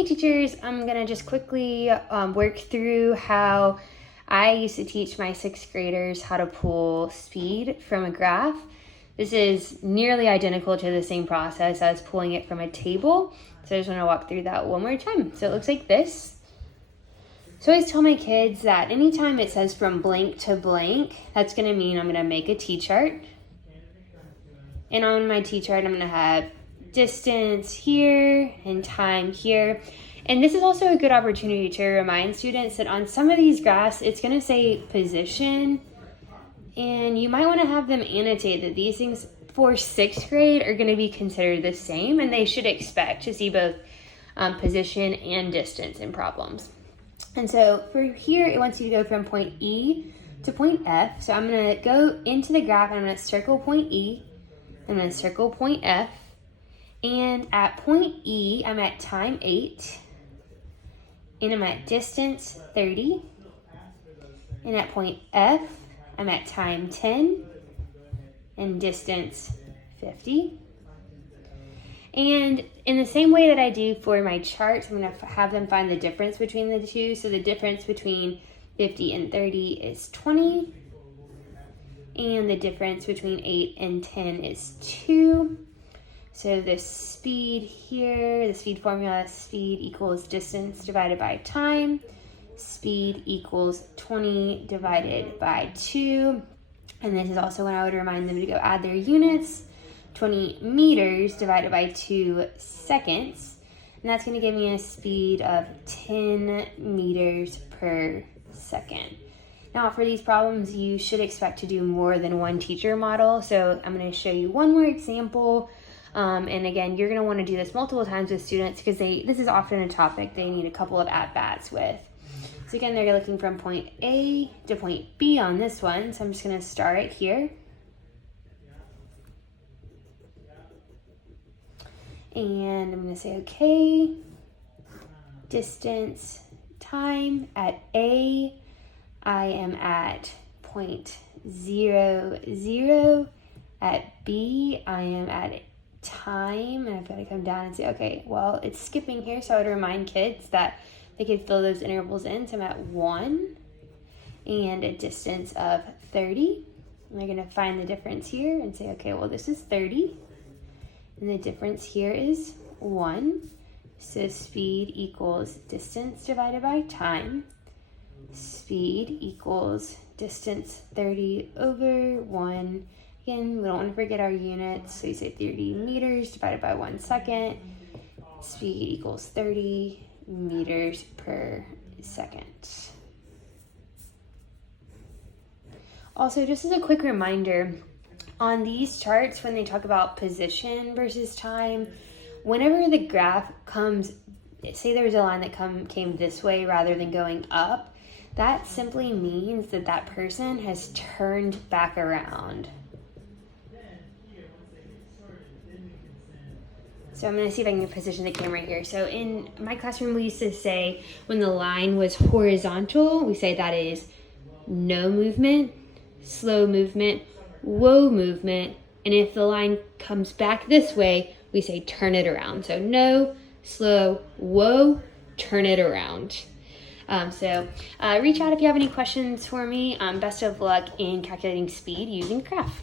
Hey teachers, I'm gonna just quickly work through how I used to teach my 6th graders how to pull speed from a graph. This is nearly identical to the same process as pulling it from a table. So I just wanna walk through that one more time. So it looks like this. So I always tell my kids that anytime it says from blank to blank, that's gonna mean I'm gonna make a T-chart. And on my T-chart, I'm gonna have distance here and time here. And this is also a good opportunity to remind students that on some of these graphs, it's gonna say position, and you might wanna have them annotate that these things for 6th grade are gonna be considered the same, and they should expect to see both position and distance in problems. And so for here, it wants you to go from point E to point F. So I'm gonna go into the graph and I'm gonna circle point E, I'm gonna circle point F, and at point E, I'm at time 8, and I'm at distance 30, and at point F, I'm at time 10, and distance 50. And in the same way that I do for my charts, I'm gonna have them find the difference between the two. So the difference between 50 and 30 is 20, and the difference between 8 and 10 is 2. So the speed here, the speed formula, speed equals distance divided by time. Speed equals 20 divided by 2. And this is also when I would remind them to go add their units. 20 meters divided by 2 seconds. And that's going to give me a speed of 10 meters per second. Now for these problems, you should expect to do more than one teacher model. So I'm going to show you one more example. And again, you're going to want to do this multiple times with students because this is often a topic they need a couple of at-bats with. So again, they're looking from point A to point B on this one. So I'm just going to start it here. And I'm going to say, okay, distance, time. At A, I am at 0.00. At B, I am at time, and I've got to come down and say, okay, well, it's skipping here, so I would remind kids that they could fill those intervals in. So I'm at 1 and a distance of 30. And they're going to find the difference here and say, okay, well, this is 30, and the difference here is 1. So speed equals distance divided by time. Speed equals distance 30 over 1. Again, we don't want to forget our units, so you say 30 meters divided by 1 second. Speed equals 30 meters per second. Also, just as a quick reminder, on these charts, when they talk about position versus time, whenever the graph comes, say there was a line that came this way rather than going up, that simply means that that person has turned back around. So I'm going to see if I can position the camera here. So in my classroom, we used to say when the line was horizontal, we say that is no movement, slow movement, whoa movement. And if the line comes back this way, we say turn it around. So no, slow, whoa, turn it around. So reach out if you have any questions for me. Best of luck in calculating speed using graph.